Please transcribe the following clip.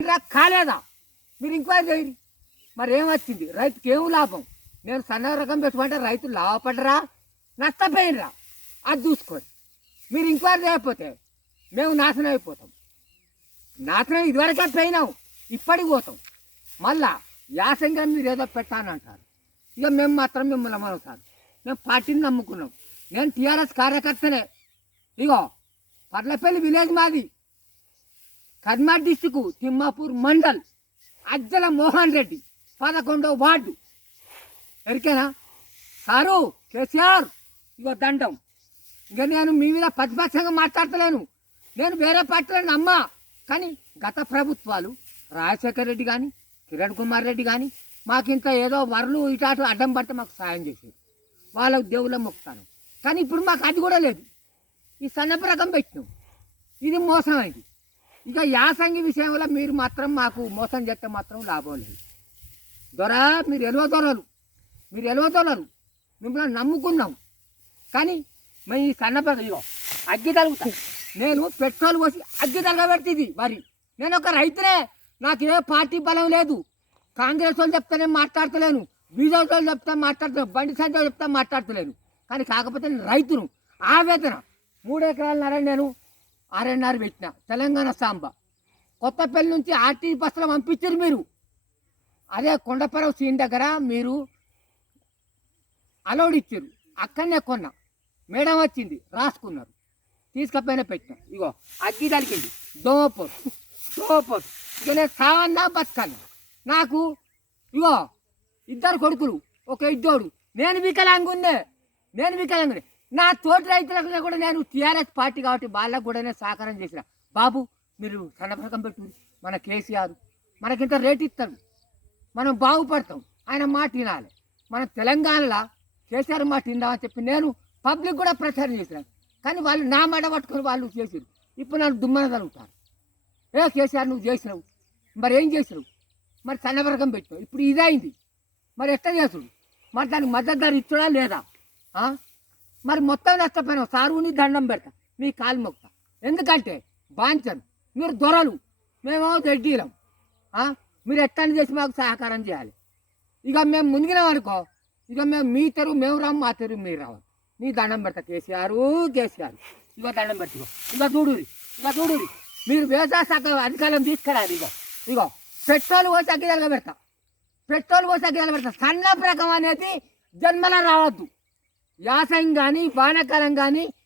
కాలేదా మీరు ఎంక్వైరీ చేయండి. మరి ఏమొచ్చింది? రైతుకి ఏం లాభం? నేను సన్న రకం పెట్టుకుంటే రైతులు లాభపడరా నష్టపోయినరా అది చూసుకోండి. మీరు ఎంక్వైరీ చేయకపోతే మేము నాశనం అయిపోతాం. నాశనం ఇదివరకే పోయినాం, ఇప్పటికి పోతాం. మళ్ళా యాసంగా మీరు ఏదో పెట్టానంటారు. ఇక మేము మాత్రం మిమ్మల్ని మనసారు. మేము పార్టీని నమ్ముకున్నాం. నేను టీఆర్ఎస్ కార్యకర్తనే. ఇగో పర్లపల్లి విలేజ్ మాది, కర్మాడ్ డిస్టిక్, తిమ్మాపూర్ మండల్, అజ్జల మోహన్ రెడ్డి, 11వ వార్డు. ఎరికేనా సారు కేసీఆర్? ఇగో దండం. ఇక నేను మీ మీద ప్రతిపక్షంగా మాట్లాడతలేను. నేను వేరే పార్టీలను నమ్మా. కానీ గత ప్రభుత్వాలు రాజశేఖర రెడ్డి కానీ కిరణ్ కుమార్ రెడ్డి కానీ మాకింత ఏదో వరలు ఇటాటు అడ్డం పడితే మాకు సాయం చేసేది. వాళ్ళకు దేవుళ్ళ మొక్కుతాను. కానీ ఇప్పుడు మాకు అది కూడా లేదు. ఈ సన్నపు రకం పెట్టినాం. ఇది మోసం అయింది. ఇక యాసంగి విషయంలో మీరు మాత్రం మాకు మోసం చేస్తే మాత్రం లాభం లేదు. దొరా మీరు ఎలువదొరలు, మిమ్మల్ని నమ్ముకున్నాం. కానీ మేము ఈ సన్నపరకం ఇగో అగ్గి తలుగుతా. నేను పెట్రోల్ పోసి అగ్గి తలగబెడుతుంది మరి. నేను ఒక రైతునే, నాకు ఏ పార్టీ బలం లేదు. కాంగ్రెస్ వాళ్ళు చెప్తానే మాట్లాడతలేను, బీజేపీ వాళ్ళు చెప్తా మాట్లాడతలేను, బండి సంజయ్ చెప్తా మాట్లాడతలేను. కానీ కాకపోతే నేను రైతును. ఆవేదన 3 ఎకరాలన్నర నేను ఆర్ఎన్ఆర్ పెట్టిన తెలంగాణ సాంబ. కొత్తపల్లి నుంచి ఆర్టీ బస్సులో పంపించారు మీరు. అదే కొండపరవ సీన్ దగ్గర మీరు అలౌడ్ ఇచ్చారు. అక్కడనే కొన్నా. మేడం వచ్చింది, రాసుకున్నారు, తీసుకపోయినా పెట్టిన. ఇగో అగ్గి తలికింది, దోమపోతు. ఇక నేను సావన్నా బతకన్నా. నాకు ఇగో 2 కొడుకులు, ఒక ఇద్దోడు. నేను వికలాంగుండే. నా తోటి రైతులకు కూడా నేను టీఆర్ఎస్ పార్టీ కాబట్టి వాళ్ళకు కూడా నేను సహకారం చేసిన. బాబు మీరు సన్నపరకం పెట్టు, మన కేసీఆర్ మనకింత రేటు ఇస్తాడు, మనం బాగుపడతాం, ఆయన మాట వినాలి. మన తెలంగాణలో కేసీఆర్ మాట విందామని చెప్పి నేను పబ్లిక్ కూడా ప్రచారం చేసినాను. కానీ వాళ్ళు నా మాట పట్టుకొని వాళ్ళు చేసారు. ఇప్పుడు నన్ను దుమ్మన జరుగుతారు. ఏ కేసీఆర్ నువ్వు చేసినావు, మరి ఏం చేసినావు? మరి సన్నపరకం పెట్టినావు, ఇప్పుడు ఇదైంది. మరి ఎట్లా చేసుడు? మరి దానికి మద్దతు ధర ఇచ్చడా లేదా? మరి మొత్తం నష్టపోయినావు. సారుని దండం పెడతా, మీ కాలు మొక్తా. ఎందుకంటే బాంచను, మీరు దొరలు, మేము రెడ్డిలం. మీరు ఎట్లా చేసి మాకు సహకారం చేయాలి. ఇక మేము మునిగినాం అనుకో, ఇక మీ తెరువు మేము రాము, మా తెరువు మీరు రావాలి. నీ దండం పెడతా కేసీఆర్. ఇక దండం పెట్టుకో. ఇక చూడు మీరు వ్యవసాయ శాఖ అధికారం తీసుకురాలి. ఇగో పెట్రోల్ పోసి అగ్గిదలుగా పెడతా. సన్న రకం అనేది జన్మలో రావద్దు. యాసంగి కానీ వానాకాలం కానీ